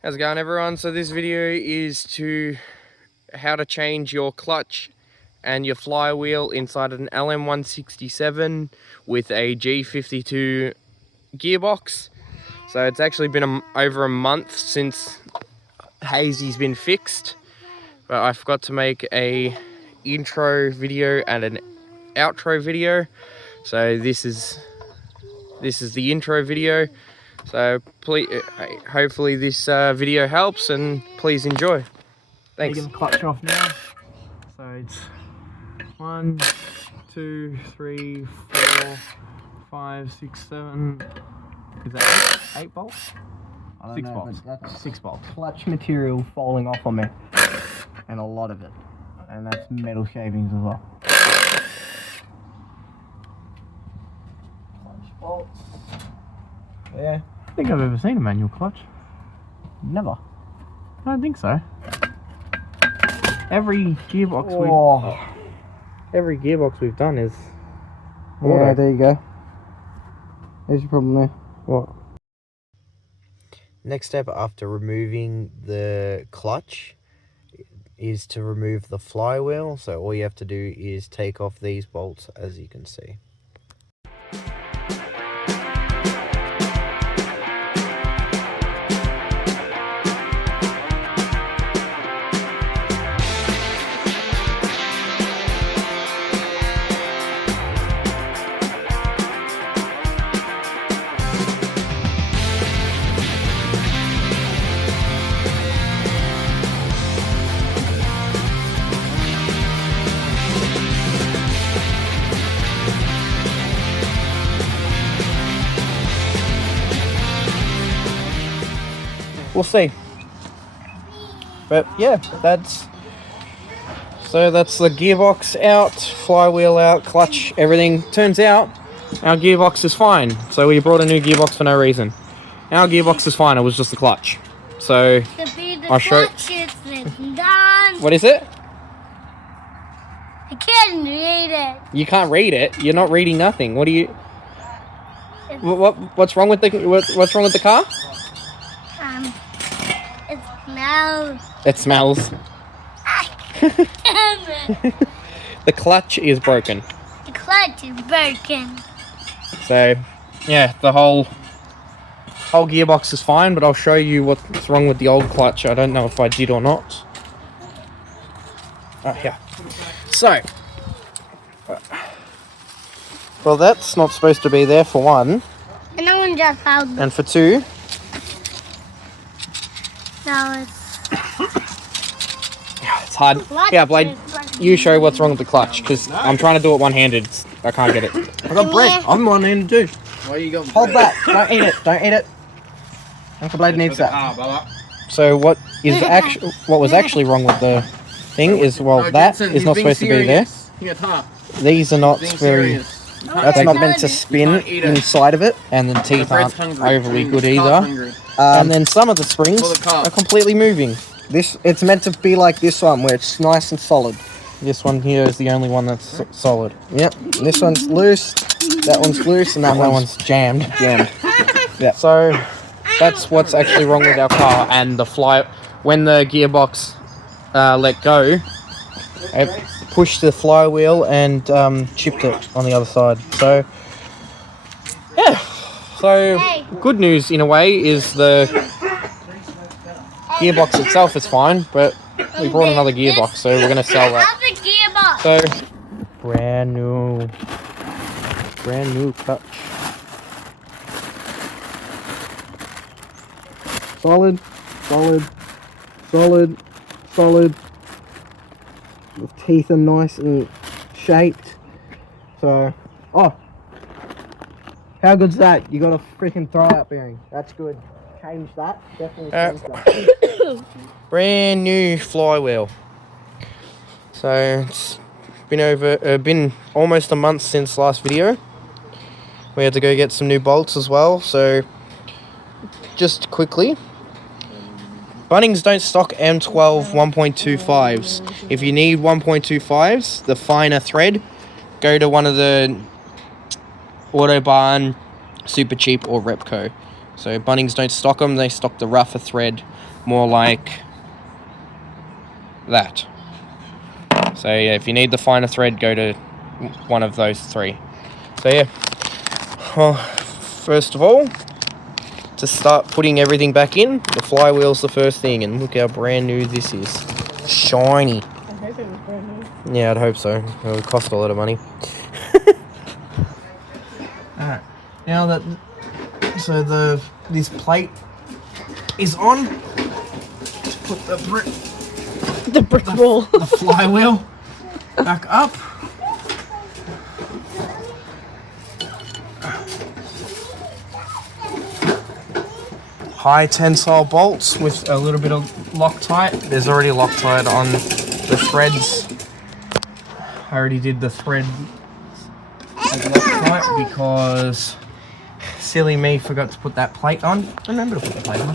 How's it going, everyone? So this video is how to change your clutch and your flywheel inside an LN167 with a G52 gearbox. So it's actually been over a month since Hazy's been fixed, but I forgot to make a intro video and an outro video. So this is the intro video. So please, hopefully this video helps, and please enjoy. Thanks. Taking the clutch off now. So it's 1, 2, 3, 4, 5, 6, 7. Is that 8 bolts? I don't 6 know, bolts. but that's 6 bolts. clutch material falling off on me, and a lot of it, and that's metal shavings as well. Clutch bolts. Yeah. I don't think I've ever seen a manual clutch. Never. I don't think so. Every gearbox we've done is auto. Yeah, there you go. There's your problem there. What? Next step after removing the clutch is to remove the flywheel. So all you have to do is take off these bolts, as you can see. We'll see. But yeah, that's the gearbox out, flywheel out, clutch, everything. Turns out our gearbox is fine. So we brought a new gearbox for no reason. Our gearbox is fine, it was just the clutch. So I'll show. What is it? I can't read it. You can't read it. You're not reading nothing. What do you? What's wrong with the what's wrong with the car? It smells. It smells. The clutch is broken. The clutch is broken. So yeah, the whole gearbox is fine, but I'll show you what's wrong with the old clutch. I don't know if I did or not. Oh, yeah. So, well, that's not supposed to be there for one, And no one just held and for two, no, it's hard. Yeah, Blade, you show what's wrong with the clutch, because I'm trying to do it one-handed. I can't get it. I got bread. I'm one-handed too. Why you got Hold that. Don't eat it. Don't eat it. Uncle Blade needs that. So what was actually wrong with the thing is, well, that is not supposed to be there. These are not very. That's not meant to spin inside of it. And the teeth aren't overly good either. And then some of the springs are completely moving. It's meant to be like this one, where it's nice and solid. This one here is the only one that's solid. Yep. This one's loose. That one's loose, and that one's jammed. Yeah. So that's what's actually wrong with our car. And when the gearbox let go, it pushed the flywheel and chipped it on the other side. So yeah. So good news in a way is the gearbox itself is fine, but we brought another gearbox, so we're gonna sell that. So brand new clutch. solid. The teeth are nice and shaped. So, how good's that? You got a freaking throw-out bearing. That's good. Change that. Definitely change that. Brand new flywheel. So it's been almost a month since last video. We had to go get some new bolts as well. So just quickly, Bunnings don't stock M12 1.25s. If you need 1.25s, the finer thread, go to one of the Autobarn, Super Cheap, or Repco. So Bunnings don't stock them, they stock the rougher thread, more like that. So yeah, if you need the finer thread, go to one of those three. So yeah, well, first of all, to start putting everything back in, the flywheel's the first thing, and look how brand new this is. Shiny. I hope it was brand new. Yeah, I'd hope so. It would cost a lot of money. Alright, now that this plate is on, let's put The brick wall. the flywheel back up. High tensile bolts with a little bit of Loctite. There's already Loctite on the threads. I already did the thread with Loctite because silly me forgot to put that plate on. Remember to put the plate on.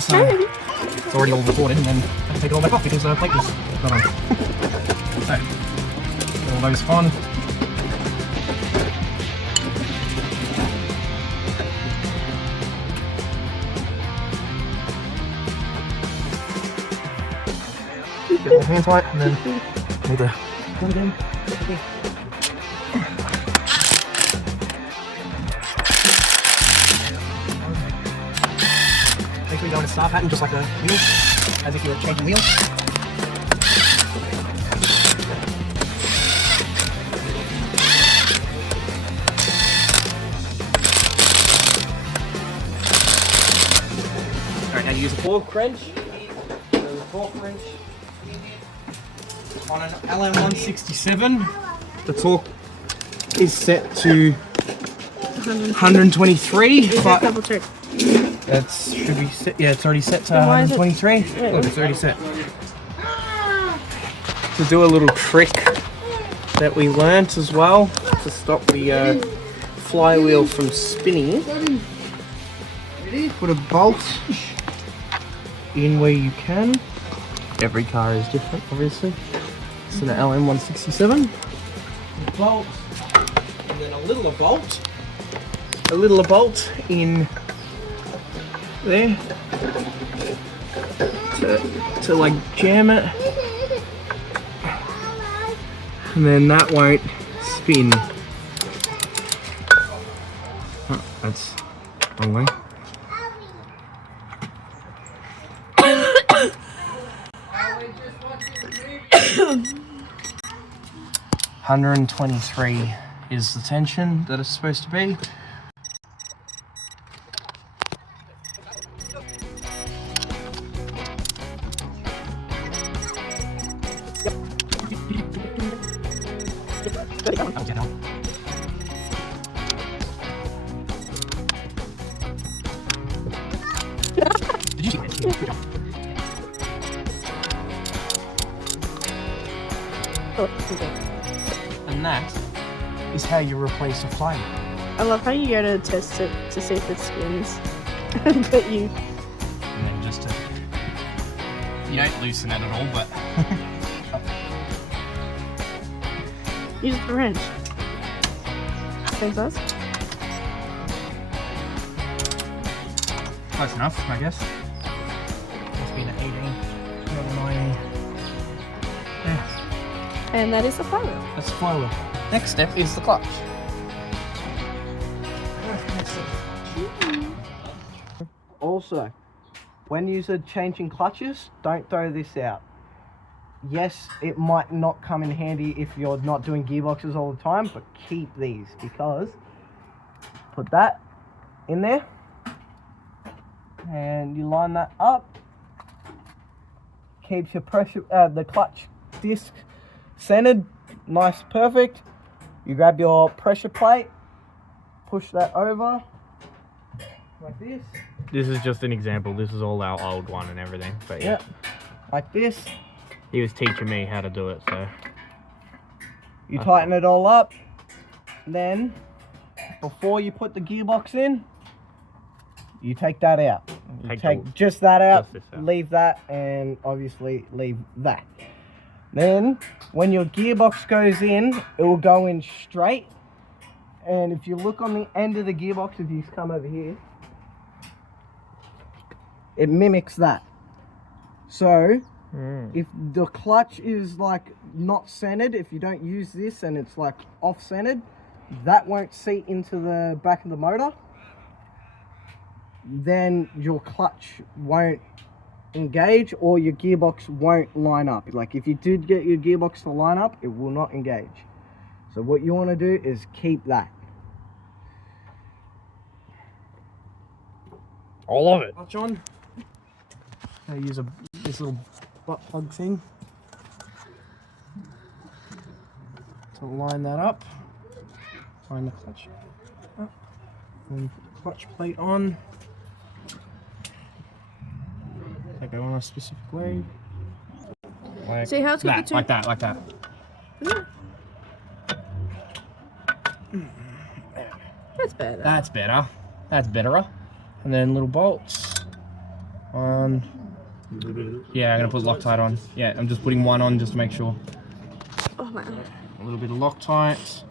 So it's already all recorded, and then I have to take it all back off because the plate was not on. So put all those on. Get my hands tight, and then need to plug in. Make sure you go in a star pattern just like a wheel, as if you were changing wheels. Alright, now you use a fork wrench. So the fork wrench on an LN167, the torque is set to 123. Is that double check? That should be set. Yeah, it's already set to Why is it- 123. Look, it's already set. To do a little trick that we learnt as well to stop the flywheel from spinning. Put a bolt in where you can. Every car is different, obviously. It's an LN167. Bolt, and then a little bolt in there to like jam it, and then that won't spin. Oh, that's wrong way. $123 is the tension that it's supposed to be. And that is how you replace a flywheel. I love how you go to test it to see if it spins. But you... And then just to... You don't loosen it at all, but... use the wrench. Same size? Close enough, I guess. Must be an 18, not a 19. Yeah, And that is the flywheel. that's the flywheel. Next step is the clutch. Also, when you're changing clutches, don't throw this out. Yes, it might not come in handy if you're not doing gearboxes all the time, but keep these because put that in there and you line that up. Keeps your pressure, the clutch disc centered, nice, perfect. You grab your pressure plate, push that over like this. This is just an example. This is all our old one and everything. But yeah, Yep, like this. he was teaching me how to do it. So You tighten it all up. Then, before you put the gearbox in, you take that out. You take just that out, just this out. leave that, and obviously leave that. Then, when your gearbox goes in, it will go in straight, And if you look on the end of the gearbox, if you come over here, it mimics that. So if the clutch is like not centered, if you don't use this and it's like off centered, that won't seat into the back of the motor. Then your clutch won't engage or your gearbox won't line up. Like if you did get your gearbox to line up, it will not engage. So what you want to do is keep that. I love it. Clutch on. I use this little butt plug thing to line that up. Line the clutch up. And put the clutch plate on. They go on a specific way. See how it's got the two... like that. Yeah. That's better. That's better. That's betterer. And then little bolts on. Yeah, I'm gonna put Loctite on. Yeah, I'm just putting one on just to make sure. Oh man. A little bit of Loctite.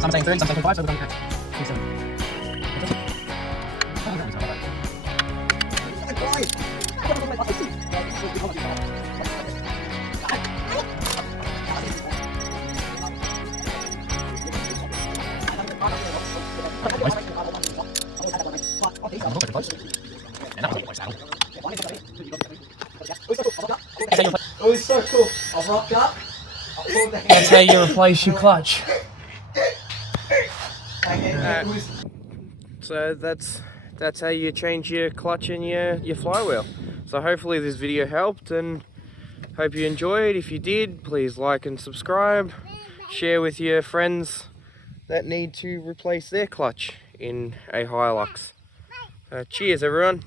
Some saying 30, some saying 25, so we're going to 27. It was so cool. I rocked up. That's how you replace your clutch. So that's how you change your clutch and your flywheel. So hopefully this video helped and hope you enjoyed. If you did, please like and subscribe. Share with your friends that need to replace their clutch in a Hilux. Cheers everyone.